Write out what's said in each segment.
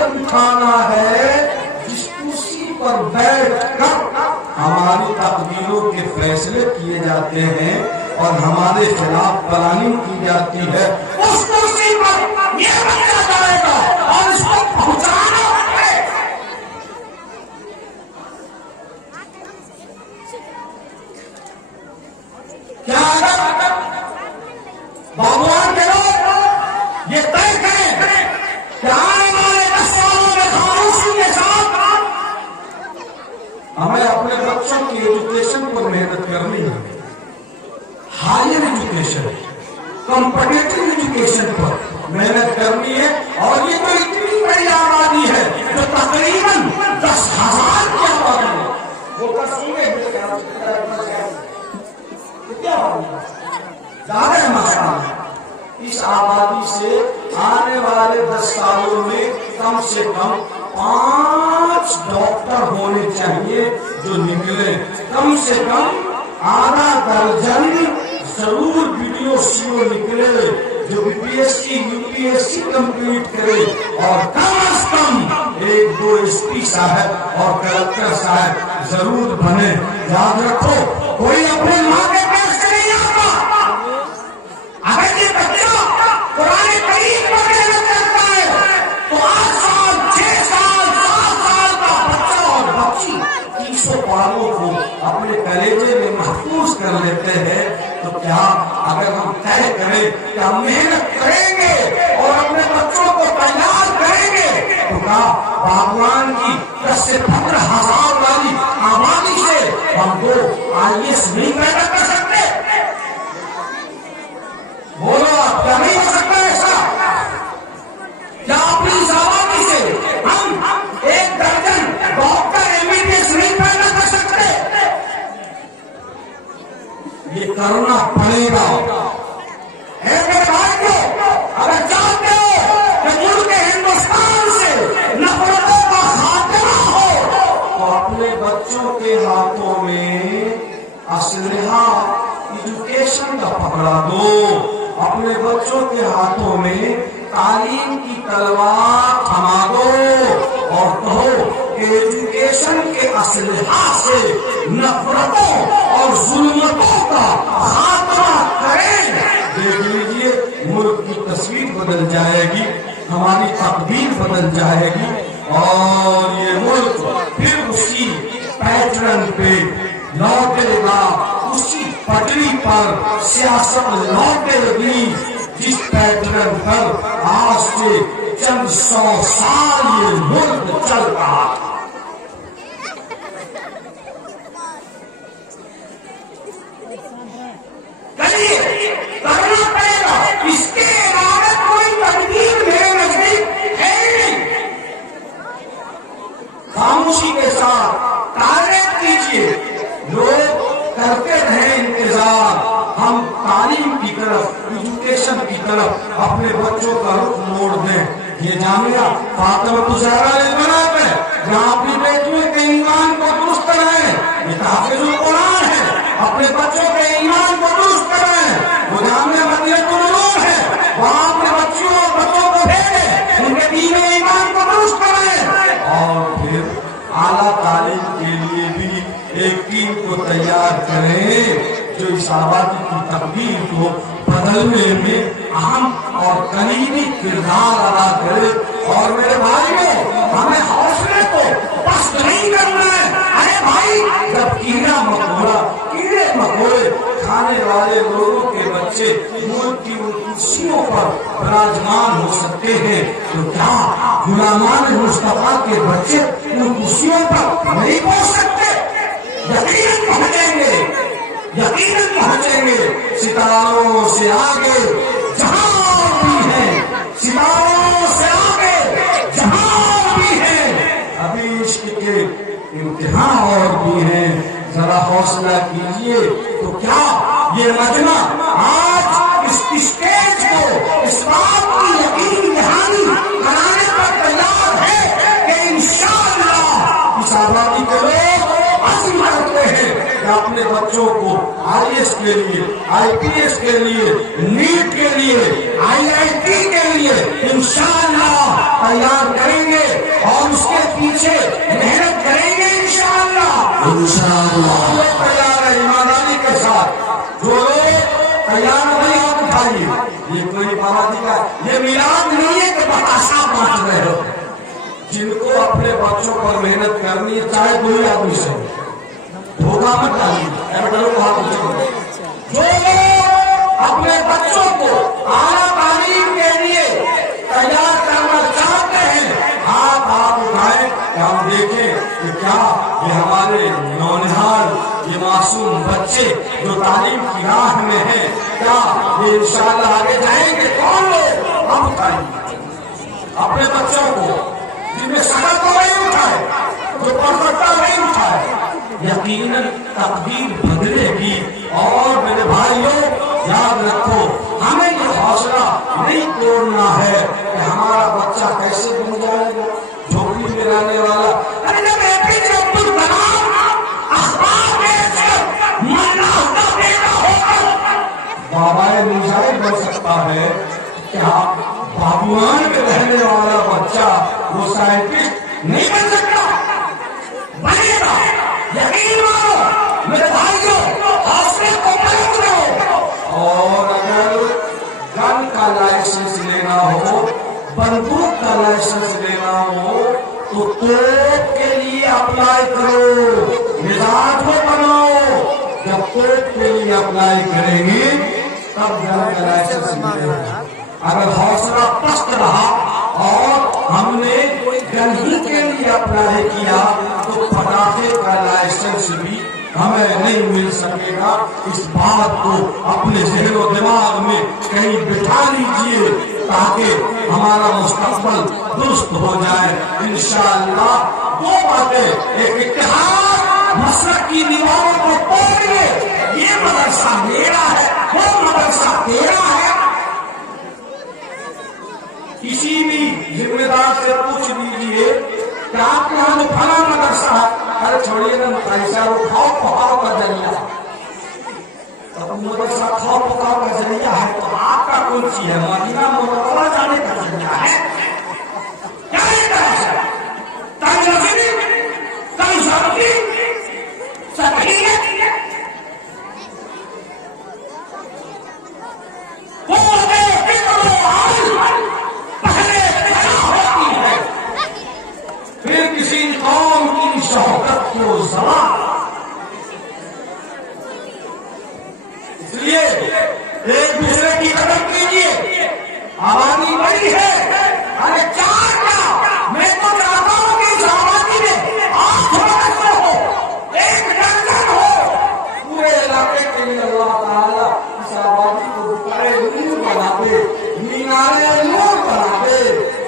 پر اٹھانا ہے جس کرسی پر بیٹھ کر ہماری تقدیروں کے فیصلے کیے جاتے ہیں اور ہمارے خلاف پلاننگ کی جاتی ہے، اس کرسی پر یہ بچہ جائے گا اور اس کو پہنچانا ہے۔ کیا اگر بھگوان کے لوگ یہ طے کریں کہ آنے والے 10 سالوں میں خاموشی کے ساتھ ہمیں اپنے بچوں کی ایجوکیشن پر محنت کرنی ہے، ہائر ایجوکیشن، کمپٹیٹو ایجوکیشن پر محنت کرنی ہے، اور یہ تو اتنی بڑی آبادی ہے جو تقریباً 10,000 کی آبادی ہے، وہ زیادہ مسئلہ ہے۔ اس آبادی سے آنے والے 10 سالوں میں کم سے کم 5 ڈاکٹر ہونے چاہیے جو نکلے، کم سے کم آدھا درجن ضرور ویڈیو سیو نکلے جو B P S C U P S C complete کرے، اور کم از کم 1-2 ایس پی صاحب اور کلکٹر صاحب ضرور بنے۔ یاد رکھو، کوئی اپنے ماں کے پیٹ سے نہیں آتا۔ اگر یہ بچہ قرآن کریم پر محنت کرتا ہے تو 8 سال 6 سال 7 سال کا بچہ اور بچی 300 پاروں کو اپنے کلیجے میں محفوظ کر لیتے ہیں، تو کیا اگر ہم طے کریں کہ ہم محنت کریں گے اور اپنے بچوں کو تیار کریں گے تو کیا بھگوان کی 10 سے 15,000 والی آبادی سے ہم 2 IAS نہیں پیدا کر سکتے؟ بولو آپ، کیا نہیں ہو سکتا ایسا؟ کیا اپنی اس آبادی سے ہم 1 درجن ڈاکٹر MBBS نہیں پیدا کر سکتے؟ یہ کرنا پڑے گا۔ میرے بھائیو، اگر چاہتے ہو کہ ملک ہندوستان سے نفرتوں کا خاتمہ ہو تو اپنے بچوں کے ہاتھوں میں اسلحہ ایجوکیشن کا پکڑا دو، اپنے بچوں کے ہاتھوں میں تعلیم کی تلوار تھما دو اور کہو کہ ایجوکیشن کے اسلحہ سے نفرتوں اور ظلمتوں کا خاتمہ کریں۔ دیکھ لیجیے، ملک کی تصویر بدل جائے گی، ہماری تقدیر بدل جائے گی، اور یہ ملک پھر اسی پیٹرن پہ لوٹے گا، اسی پٹری پر سیاست لوٹے گی جس پیٹرن پر آج سے چند 100 سال یہ ملک چل رہا تھا۔ کرنا پڑے گا، اس کے علاوہ کوئی تدبیر میرے نزدیک ہے نہیں۔ خاموشی کے ساتھ ٹارگیٹ کیجیے، لوگ کرتے رہیں انتظار، ہم تعلیم کی طرف، ایجوکیشن کی طرف اپنے بچوں کا رخ موڑ دیں۔ یہ جامعہ فاطمہ الزہرا البنات ہے جہاں اپنی بیٹیوں کے ایمان کو درست کرائیں، یہ تحفظ القرآن ہے، اپنے بچوں کے ایمان کو درست کرائیں۔ وہ جامعہ مدینہ النور ہے، وہاں اپنے بچوں اور بچوں کو بھیجیں، ان کے دین و ایمان کو درست کرائیں، اور پھر اعلیٰ تعلیم کے لیے بھی ایک ٹیم کو تیار کریں جو اس آبادی کی تقدیر کو بدلنے میں اہم اور قریبی کردار ادا کرے۔ اور میرے بھائیوں، ہمیں حوصلے کو پست نہیں کرنا ہے۔ ارے بھائی، جب کیڑا مکوڑے کھانے والے لوگوں کے بچے ملک کی ان کرسیوں پر براجمان ہو سکتے ہیں تو کیا غلامان مصطفیٰ کے بچے ان کرسیوں پر نہیں پہنچ سکتے؟ یقیناً پہنچیں گے، یقیناً پہنچیں گے۔ ستاروں سے آگے جہاں بھی ہیں، ستاروں سے آگے جہاں بھی ہیں، ابھی عشق کے امتحان اور بھی ہیں، ذرا حوصلہ کیجیے۔ تو کیا یہ مجمع آج اس اسٹیج کو اس بات کی یقین دہانی کرانے پر تیار ہے کہ انشاءاللہ اس آبادی کے لوگ عزم کرتے ہیں کہ اپنے بچوں کو IAS کے لیے، IPS کے لیے، نیٹ کے لیے، IIT کے لیے انشاءاللہ تیار کریں گے۔ تیار ہے ایمانداری کے ساتھ؟ جو لوگ تیار نہیں آپ اٹھائیے. یہ کوئی پابندی کا یہ میلاد نہیں ہے کہ بتاشا بانٹ رہے ہو. جن کو اپنے بچوں پر محنت کرنی ہے چاہے کوئی آدمی سے دھوکہ مت ڈالیے. جو اپنے بچوں کو اعلیٰ تعلیم کے لیے تیار کرنا چاہتے ہیں آپ اٹھائیں کہ ہم دیکھیں کہ کیا یہ ہمارے نونہال یہ معصوم بچے جو تعلیم کی راہ میں ہیں کیا یہ انشاءاللہ آگے جائیں گے. کون لوگ ہم اٹھائیں اپنے بچوں کو جن میں شکل تو نہیں اٹھائے جو پڑھ سکتا نہیں اٹھائے. یقیناً تقدیر بدلے گی. اور میرے بھائیوں یاد رکھو ہمیں یہ حوصلہ نہیں توڑنا ہے کہ ہمارا بچہ کیسے بن جائے گا جھوپڑی میں رہنے والا. بابائے مجاہد بن سکتا ہے کیا بابوان میں رہنے والا بچہ وہ سائنٹسٹ نہیں بن سکتا؟ بنے گا. یقین مانو میرے بھائیوں حوصلے کو مت کرو. اور اگر گن کا لائسنس لینا ہو بندوق کا لائسنس لینا ہو تو توپ کے لیے اپلائی کرو. مزاج کو بناؤ. جب توپ کے لیے اپلائی کریں گے تب گن کا لائسنس ملے گا. اگر حوصلہ پست رہا اور ہم نے گن ہی کے لیے اپلائی کیا تو پٹاخے کا لائسنس بھی ہمیں نہیں مل سکے گا. اس بات کو اپنے ذہن و دماغ میں کہیں بٹھا لیجئے تاکہ ہمارا مستقبل درست ہو جائے انشاءاللہ. دو باتیں، ایک اتحاد مسلک کی دیواروں کو توڑیے. یہ مدرسہ میرا ہے وہ مدرسہ تیرا ہے. کسی بھی ذمہ دار سے پوچھ لیجیے کہ آپ کے یہاں فلاں مدرسہ ہے. ارے چھوڑیے نا پیسہ اٹھاؤ پکاؤ کا ذریعہ. تو مدرسہ کھاؤ پکاؤ کا ذریعہ ہے تو آپ کا کون سی ہے؟ مدینہ منورہ جانے کا ذریعہ ہے. کیا ہے اس لیے ایک دوسرے کی قدر کیجیے. آبادی بڑی ہے. ارے چار کا میں تو چاہتا ہوں کہ اس آبادی میں آپ تھوڑا ہو ایک ڈنگر ہو پورے علاقے کے لیے. اللہ تعالیٰ اس آبادی کو بڑے نور بنا دے, مینارے نور بنا دے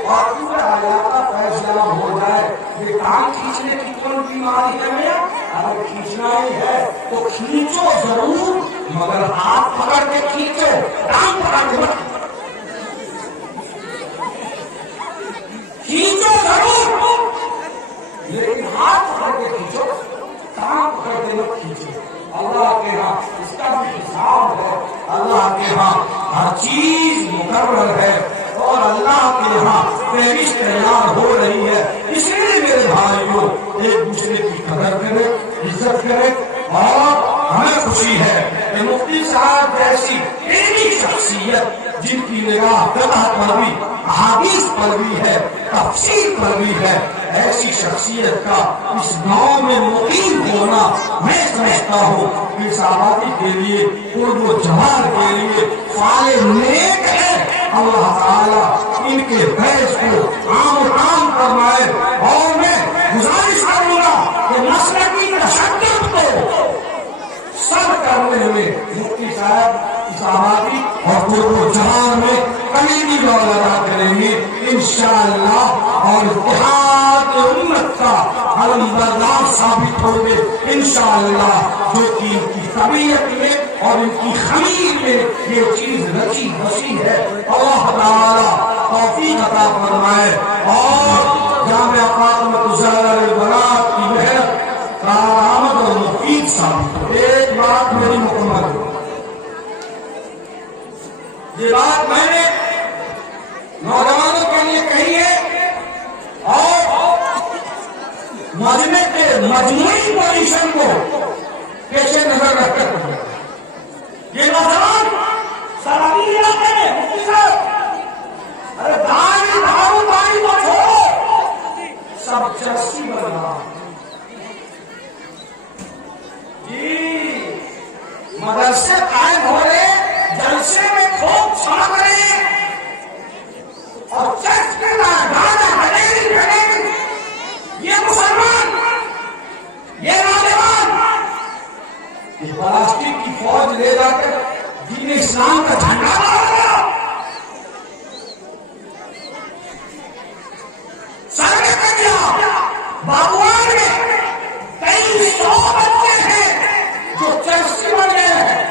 اور پورا علاقہ فیصلہ ہو جائے. یہ کام کھینچنے کی کون بیماری ہے میاں؟ اگر کھینچنا ہی ہے تو کھینچو ضرور مگر ہاتھ پکڑ کے کھینچو, ٹانگ پکڑ کے مت کھینچو ضرور لیکن ہاتھ پکڑ کے کھینچو, ٹانگ پکڑ کے مت کھینچو. اللہ کے ہاں اس کا بھی حساب ہے. اللہ کے ہاں ہر چیز مقرر ہے اور اللہ کے ہاں فہرست تیار ہو رہی ہے. اس لیے میرے بھائیوں ایک دوسرے کی قدر کریں, عزت کریں. اور ہمیں خوشی ہے کہ مفتی صاحب جیسی ایسی شخصیت جن کی نگاہ فقہ پر بھی احادیث پر بھی ہے تفسیر پر بھی ہے, ایسی شخصیت کا اس گاؤں میں مقیم ہونا میں سمجھتا ہوں کہ اس آبادی کے لیے ارد و جوار کے لیے فعال نیک ہے. اللہ تعالیٰ ان کے فیض کو عام و عام فرمائے. اور میں گزارش کروں گا کہ مسلکی تشدد کو سب کرنے میں مفتی صاحب اس آبادی اور ارد و جوار میں کلیدی رول ادا کریں گے انشاءاللہ. اور اتحاد امت کا علمبردار ثابت ہوں گے انشاءاللہ, جو کہ ان کی طبیعت میں اور ان کی خمیر میں یہ چیز رچی بسی ہے. اللہ تعالیٰ توفیق عطا فرمائے اور جامعہ فاطمہ الزہرا البنات کی محنت کارآمد اور مفید ثابت ہو. ایک بات میری مکمل ہو, یہ بات میں نے نوجوانوں کے لیے کہی ہے اور مجمع کے مجموعی پوزیشن کو رہ کر یہ نوجوان سرابی علاقے میں مفتی صاحب، ارے داڑھی دھاڑو داڑھی تو چھوڑو، سب چرسی بن رہا جی، مدرسے قائم ہو رہے، جلسے میں خوب چھڑک رہے اور چرچ میں گانا بجے یہ مسلمان، یہ نوجوان پلاسٹک کی فوج لے جا کر دین اسلام کا جھنڈا لہرایا، سر میں کٹیا باغوان میں کئی 100 بچے ہیں جو چرسی بن گئے ہیں۔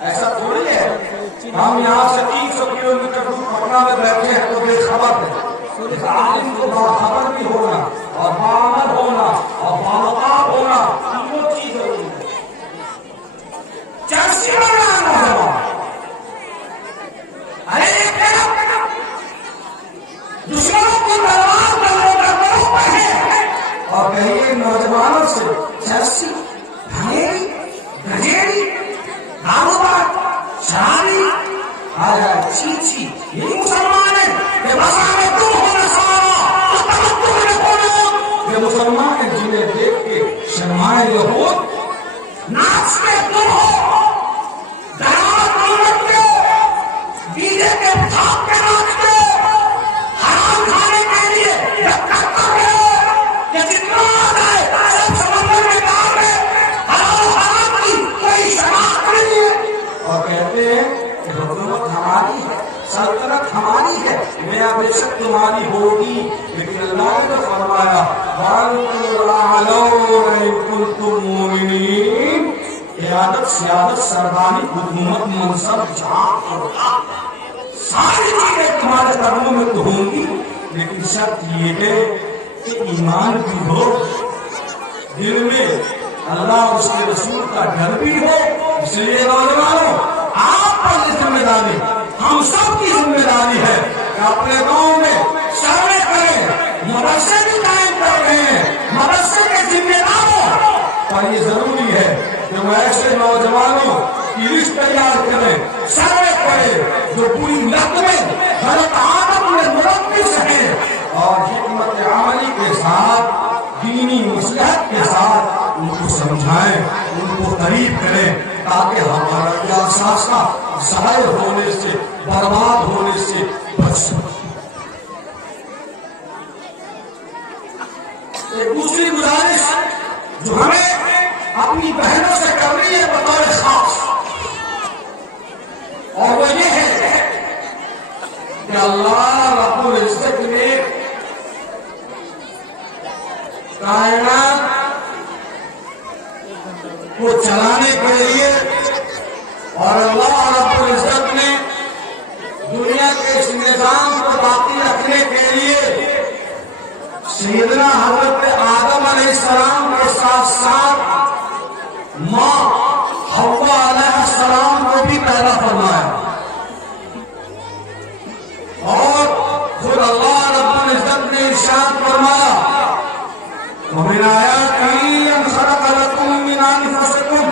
ایسا تھوڑی ہے ہم یہاں سے 300 کلومیٹر دور پٹنہ میں بیٹھے ہیں تو بے خبر ہے، عالم کو باخبر بھی ہونا اور باعمل ہونا اور باوقار ہونا، تینوں چیز ضروری ہے۔ چرسی بن رہا ہے نوجوان، ارے دشمنوں کو تلوار درباروں پر ہے اور کہیے نوجوانوں سے چرسی، بھنگیری، گجیری، داروبار، شرابی، چھی چھی، یہی مسلمان ہے کہ بس آگے تم ہونا سارا یہ مسلمان ہے جنہیں دیکھ کے شرمائے یہود، ناچتے تم ہو، ڈرامہ تم رکھتے ہو، ڈیجے کے بھاگ کے ناچتے ہو، حرام کھانے کے لیے جب کرتا ہے کہ جتنا آ جائے سب سمندر میں ڈال ہے، حلال و حرام کی کوئی شناخت نہیں ہے، اور کہتے ہیں کہ حکومت ہماری ہے، سلطنت ہماری ہے، میں بے شک تمہاری ہوگی، لیکن اللہ نے فرمایا قیادت سیادت سرداری حکومت منصب جہاں ساری چیزیں تمہارے قدموں میں تو ہوں گی، لیکن شرط یہ ہے کہ ایمان بھی ہو، دل میں اللہ اور اس کے رسول کا ڈر بھی ہو۔ اس لیے نوجوانوں آپ پر ذمہ داری، ہم سب کی ذمہ داری ہے کہ اپنے گاؤں میں سروے کریں، مدرسے بھی قائم کر رہے ہیں، مدرسے کے ذمہ داروں پر یہ ضروری ہے کہ وہ ایسے نوجوانوں کی لسٹ تیار کریں، سروے کریں جو پوری لت میں غلط عادت میں ملوث ہیں اور حکمت عملی کے ساتھ دینی مصلحت کے ساتھ ان کو سمجھائیں، ان کو قریب کریں تاکہ ہمارا احساسہ ضائع ہونے سے، برباد ہونے سے بچ سکے۔ ایک دوسری گزارش جو ہمیں اپنی بہنوں سے کرنی ہے بطور خاص، اور وہ یہ ہے کہ اللہ رب العزت نے کائنات کو چلانے کے لیے اور اللہ رب العزت نے دنیا کے اس نظام کو باقی رکھنے کے لیے سیدنا حضرت آدم علیہ السلام کے ساتھ ساتھ ماں حوا علیہ السلام کو بھی پیدا فرمایا، اور خود اللہ رب العزت نے ارشاد فرمایا وَمِنْ آيَاتِهِ أَنْ خَلَقَ لَكُم مِّنْ أَنفُسِكُمْ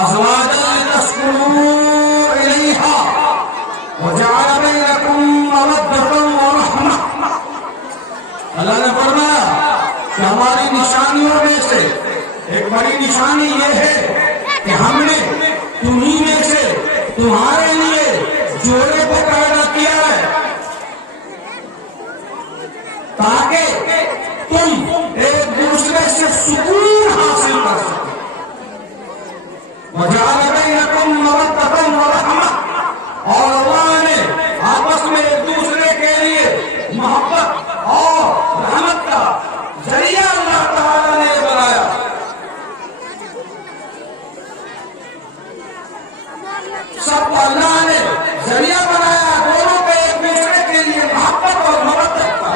أَزْوَاجًا لِتَسْكُنُوا إِلَيْهَا وَجَعَلَ بَيْنَكُم مَّوَدَّةً وَرَحْمَةً۔ اللہ نے فرمایا کہ ہماری نشانیوں میں سے ایک بڑی نشانی یہ ہے کہ ہم نے تمہیں میں سے تمہارے لیے جوڑے کو پیدا کیا ہے تاکہ تم ایک دوسرے سے سکون حاصل کر سکو۔ وَجَعَلَ بَيْنَكُم مَّوَدَّةً وَرَحْمَةً، اور اللہ نے آپس میں ایک دوسرے کے لیے محبت اور رحمت کا ذریعہ اللہ تعالیٰ نے بنایا۔ سب کو اللہ نے ذریعہ بنایا دونوں پہ ایک دوسرے کے لیے محبت اور مودت کا۔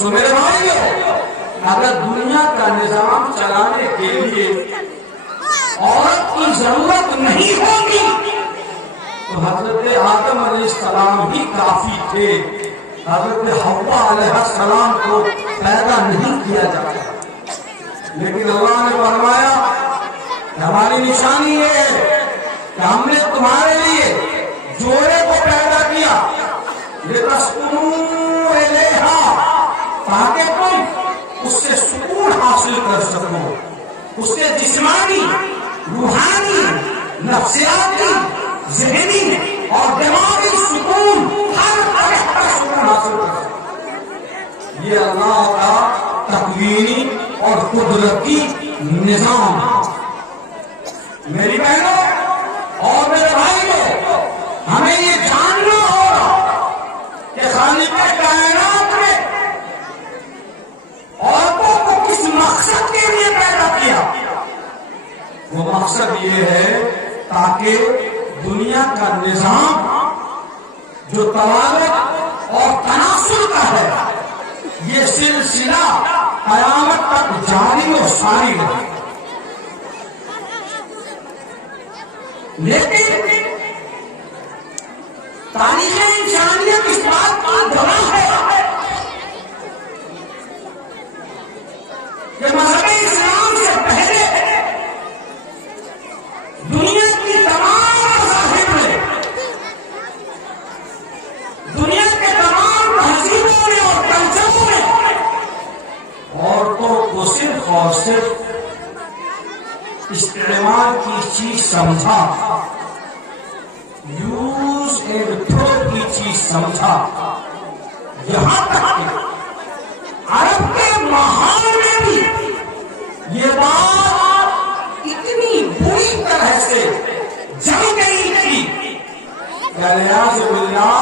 تو میرے بھائیو، اگر دنیا کا نظام چلانے کے لیے عورت کی ضرورت نہیں ہوگی تو حضرت آدم علیہ السلام ہی کافی تھے، حضرت حوا علیہ السلام کو پیدا نہیں کیا جاتا۔ لیکن اللہ نے فرمایا ہماری نشانی یہ ہے کہ ہم نے تمہارے لیے جوڑے کو پیدا کیا لِتَسْكُنُوا إِلَيْهَا تاکہ تم اس سے سکون حاصل کر سکو، اس سے جسمانی، روحانی، نفسیاتی، ذہنی اور دماغی سکون، ہر طرح کا سکون حاصل کر سکو۔ یہ اللہ کا تکوینی اور قدرتی نظام۔ میری بہنوں اور میرے بھائیوں، ہمیں یہ جاننا ہوگا کہ خالق کائنات نے عورتوں کو کس مقصد کے لیے پیدا کیا۔ وہ مقصد یہ ہے تاکہ دنیا کا نظام جو توازن اور تناسل کا ہے، یہ سلسلہ قیامت تک جاری و ساری رہے۔ لیکن تاریخ انسانیت اس بات کی گواہ ہے کہ مذہب اسلام سے پہلے دنیا کی تمام مذاہب میں، دنیا کے تمام تہذیبوں میں اور کلچروں میں عورتوں کو صرف اور صرف استعمال کی چیز سمجھا، یوز اینڈ تھرو کی چیز سمجھا۔ یہاں تک کہ عرب کے ماحول میں بھی یہ بات اتنی بری طرح سے جم گئی تھی کہ علیاذ باللہ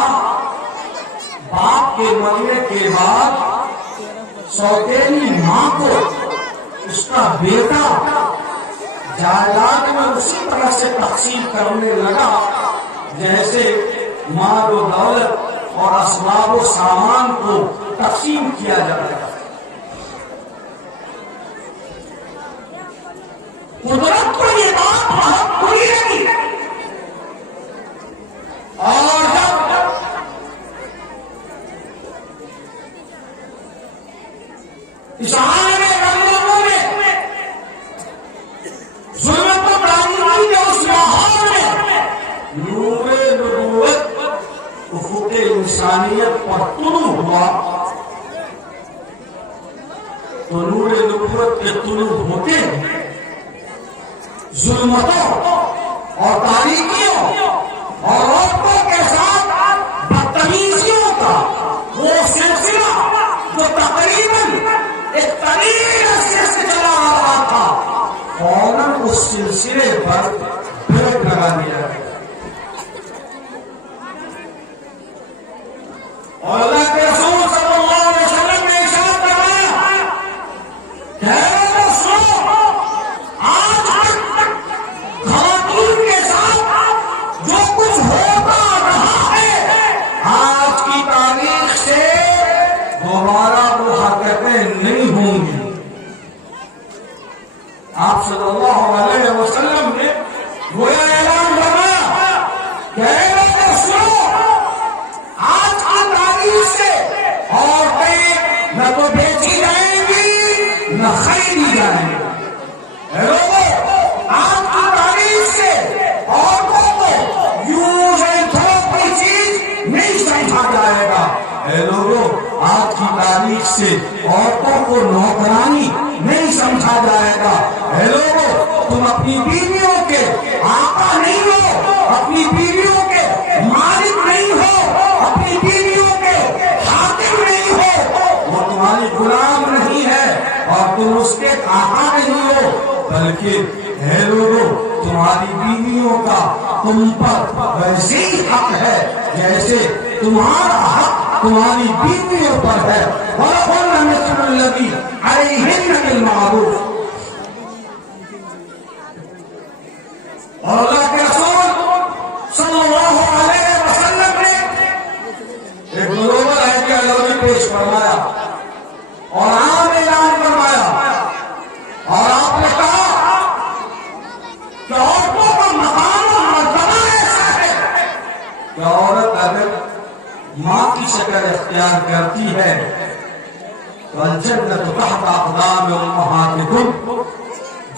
باپ کے مرنے کے بعد سوتیلی ماں کو اس کا بیٹا جائیداد میں اسی طرح سے تقسیم کرنے لگا جیسے مال و دولت اور اسباب و سامان کو تقسیم کیا جاتا ہے۔ قدرت کو یہ بات بہت بری لگی، اور جب اس عالم غموں میں ظلمت و برابری کے اس ماحول میں نور نبوت افق انسانیت پر طلوع ہوا، تو نور نبوت کے طلوع ہوتے ظلمتوں اور تاریکیوں اور عورتوں کے ساتھ بدتمیزیوں کا وہ سلسلہ جو تقریباً ایک طویل عرصے سے چلا آ رہا تھا، فوراً اس سلسلے پر بریک لگا دیا گیا۔ اور اللہ کے رسول صلی اللہ علیہ وسلم نے ارشاد فرمایا کہ سنو، آج تک خواتین کے ساتھ جو کچھ ہوتا رہا ہے، آج کی تاریخ سے دوبارہ وہ حرکتیں نہیں ہوں گی۔ آپ صلی اللہ علیہ وسلم نے وہ اعلان فرمایا کہ سنو، آج کی تاریخ سے عورتیں نہ تو بیچی جائیں گی نہ خریدی جائیں گی۔ لوگوں، آج کی تاریخ سے عورتوں کو یوز اینڈ تھرو کی چیز نہیں سمجھا جائے گا۔ اے لوگوں، آج کی تاریخ سے عورتوں کو نوکرانی نہیں سمجھا جائے گا۔ اے لوگوں، تم اپنی بیویوں کے آقا نہیں ہو، اپنی بیویوں کے مالک نہیں ہو، اپنی بیویوں کے حاکم نہیں ہو، وہ تمہاری غلام نہیں ہے اور تم اس کے آقا نہیں ہو، بلکہ اے لوگوں، تمہاری بیویوں کا تم پر ویسے ہی حق ہے جیسے تمہارا حق تمہاری بیویوں پر ہے۔ وَلَهُنَّ مِثْلُ الَّذِي عَلَيْهِنَّ بِالْمَعْرُوفِ۔ اور اللہ کے رسول صلی اللہ علیہ وسلم نے ایک گلوبل آئیڈیالوجی پیش فرمایا اور عام اعلان فرمایا، اور آپ نے کہا کہ عورتوں کا مقام و مرتبہ ایسا ہے کہ عورت اگر ماں کی شکل اختیار کرتی ہے تو الجنت تحت اقدام امہاتکم،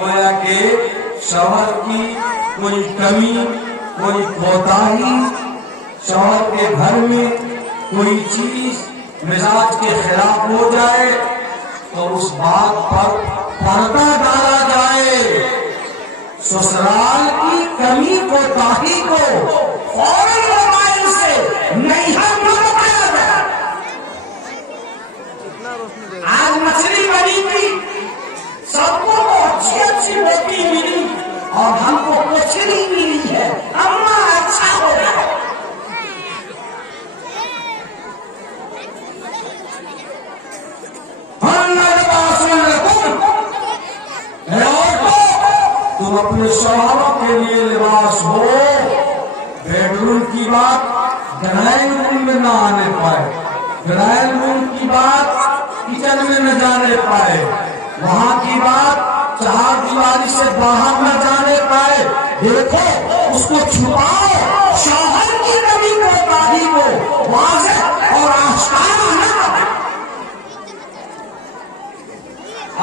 گویا کہ شوہر کی کوئی کمی، کوئی کوتاہی، شوہر کے گھر میں کوئی چیز مزاج کے خلاف ہو جائے تو اس بات پر پردہ ڈالا جائے، سسرال کی کمی کوتاہی کو فوراً موبائل سے نہیں بتایا جائے۔ آج مچھلی بنی تھی، سب کو اچھی اچھی روٹی ملی اور ہم کو کچھ نہیں ملی ہے، اماں اچھا ہو جائے۔ تم اپنے شوہروں کے لیے لباس ہو۔ بیڈ روم کی بات ڈرائنگ روم میں نہ آنے پائے، ڈرائنگ روم کی بات کچن میں نہ جانے پائے، وہاں کی بات چار دیواری سے باہر نہ جانے پائے۔ دیکھو اس کو چھپاؤ، شوہر کی کمی کوتاہی کو واضح اور آشکارا نہ کرو۔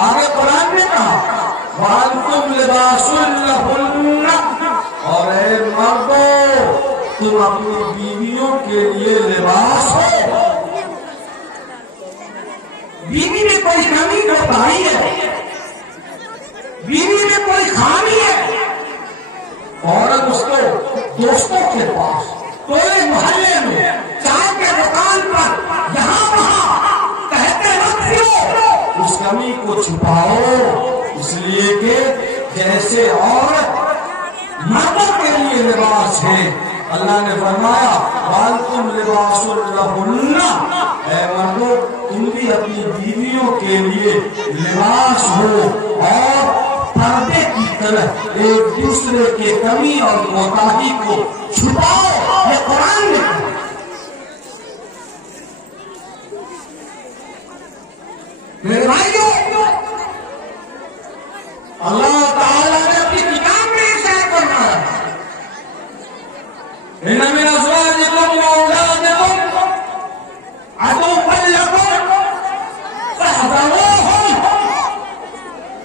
آگے قرآن نے کہا وَأَنْتُمْ لِبَاسٌ لَهُنَّ، اور اے مردو تم اپنی بیویوں کے لیے لباس ہو۔ بیوی میں کوئی کمی کوتاہی ہے، بیوی میں کوئی خامی ہے، عورت اس کو دوستوں کے پاس، ٹولے محلے میں، چائے کے دکان پر، یہاں وہاں کہتے مت پھرو، اس کمی کو چھپاؤ، اس لیے کہ جیسے عورت مردوں کے لیے لباس ہے، اللہ نے فرمایا وَأَنْتُمْ لِبَاسٌ لَهُنَّ، اے مردو تم بھی اپنی بیویوں کے لیے لباس ہو اور پردے کی طرح ایک دوسرے کے کمی اور کوتاہی کو چھپاؤ۔ یہ قرآن نے کہا۔ میرے بھائیو، اللہ تعالیٰ نے اپنی کتاب میں ارشاد فرمایا إِنَّ مِنْ أَزْوَاجِكُمْ وَأَوْلَادِكُمْ عَدُوًّا لَكُمْ فَاحْذَرُوهُمْ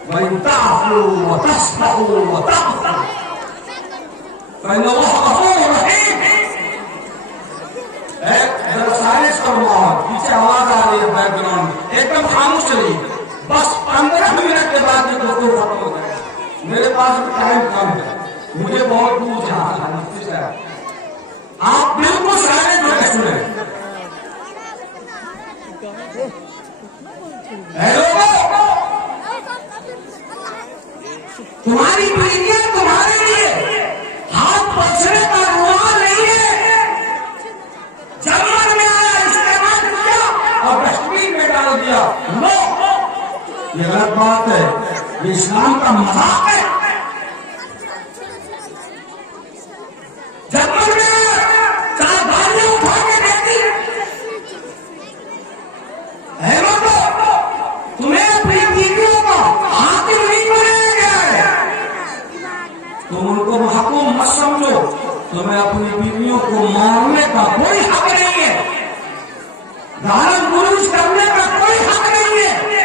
وَإِنْ تَعْفُوا وَتَصْفَحُوا وَتَغْفِرُوا فَإِنَّ اللَّهَ غَفُورٌ رَحِيمٌ۔ ذرا سائلنس کرو، پیچھے آواز آ رہی ہے بیک گراؤنڈ، ایک دم خاموش چلیے، بس 15 منٹ کے بعد یہ گفتگو ختم ہو جائے۔ میرے پاس ٹائم کم ہے، مجھے بہت دور جانا ہے، آپ بالکل سائلنٹ ہو کے سنیں۔ اے لوگوں، تمہاری بیویاں تمہارے لیے ہاتھ پوچھنے کا رومال نہیں ہے، جنگل میں آیا استعمال کیا اور ڈسٹ بین میں ڈال دیا، نو، یہ غلط بات ہے، یہ اسلام کا مذاق ہے۔ جنگل میں چار گاڑیاں اٹھا کے دیتی، اے مردو تمہیں اپنی بیویوں کو حاکم نہیں بنایا گیا ہے، تم ان کو محکوم مت سمجھو، تمہیں اپنی بیویوں کو مارنے کا کوئی حق نہیں ہے، گالی گلوچ کرنے کا کوئی حق نہیں ہے،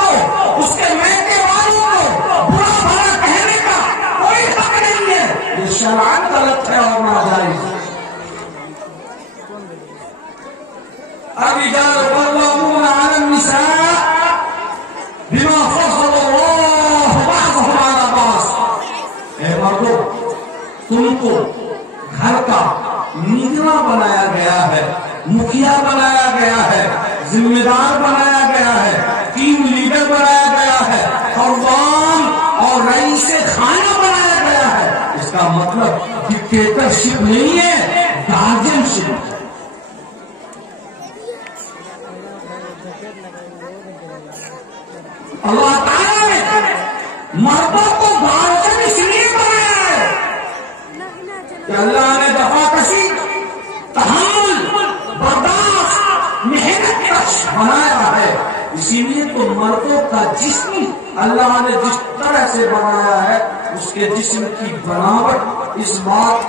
کو، اس کے میکے والوں کو برا بھلا کہنے کا کوئی حق نہیں ہے، یہ شرعاً غلط ہے اور ناجائز۔ الرجال قوامون علی النساء بما فضل اللہ بعضهم علی بعض، اے مردو تم کو گھر کا نگراں بنایا گیا ہے، مکھیا بنایا گیا ہے، ذمہ دار بنایا گیا ہے، ٹیم لیڈر بنایا گیا ہے، قوام اور رئیس خانہ بنایا گیا ہے۔ اس کا مطلب ڈکٹیٹرشپ نہیں ہے، گارجنشپ۔ اللہ تعالیٰ نے مردوں کو گارجن اس لیے بنایا ہے کہ اللہ نے دفع کشی، تحمل، برداشت، محنت کا بنایا ہے، اسی لیے تو مردوں کا جسم اللہ نے جس طرح سے بنایا ہے اس کے جسم کی بناوٹ اس بات